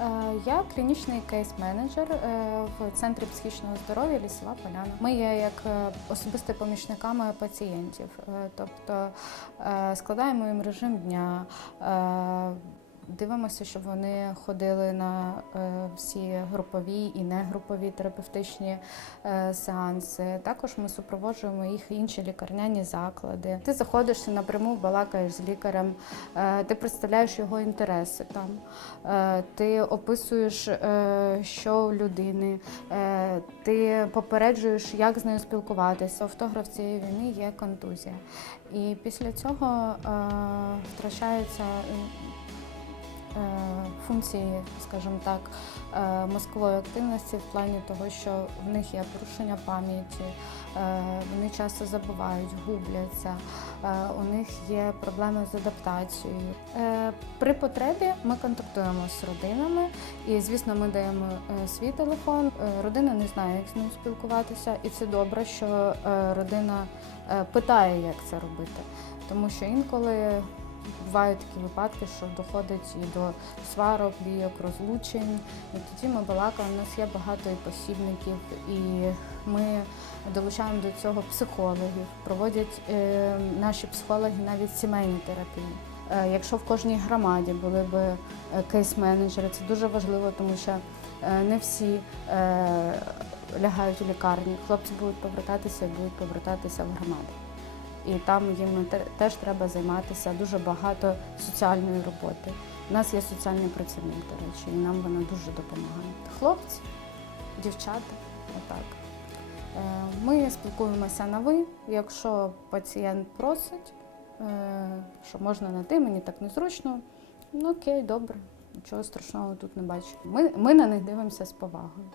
Е, Я клінічний кейс-менеджер е, в центрі психічного здоров'я Лісова Поляна. Ми є як е, особисті помічниками пацієнтів, тобто складаємо їм режим дня. Дивимося, щоб вони ходили на е, всі групові і негрупові терапевтичні е, сеанси. Також ми супроводжуємо їх інші лікарняні заклади. Ти заходиш напряму, балакаєш з лікарем, е, ти представляєш його інтереси там, ти описуєш, що у людини, ти попереджуєш, як з нею спілкуватися. Автограф цієї війни є контузія. І після цього втрачається. Е, Функції, скажімо так, е, мозкової активності в плані того, що в них є порушення пам'яті, е, вони часто забувають, губляться, у них є проблеми з адаптацією. При потребі ми контактуємо з родинами, і звісно, ми даємо свій телефон. Родина не знає, як з ним спілкуватися, і це добре, що родина питає, як це робити, тому що інколи. Бувають такі випадки, що доходить і до сварок, бійок, розлучень. І тоді ми балакаємо, у нас є багато і посібників, і ми долучаємо до цього психологів. Проводять е, наші психологи навіть сімейні терапії. Е, якщо в кожній громаді були б е, кейс-менеджери, це дуже важливо, тому що е, не всі е, лягають у лікарні. Хлопці будуть повертатися і будуть повертатися в громади. І там їм теж треба займатися дуже багато соціальної роботи. У нас є соціальний працівник, до речі, і нам вона дуже допомагає. Хлопці, дівчата, отак. Е, Ми спілкуємося на ви. Якщо пацієнт просить, е, що можна на ти, мені так незручно, ну окей, добре, нічого страшного тут не бачу. Ми, ми на них дивимося з повагою.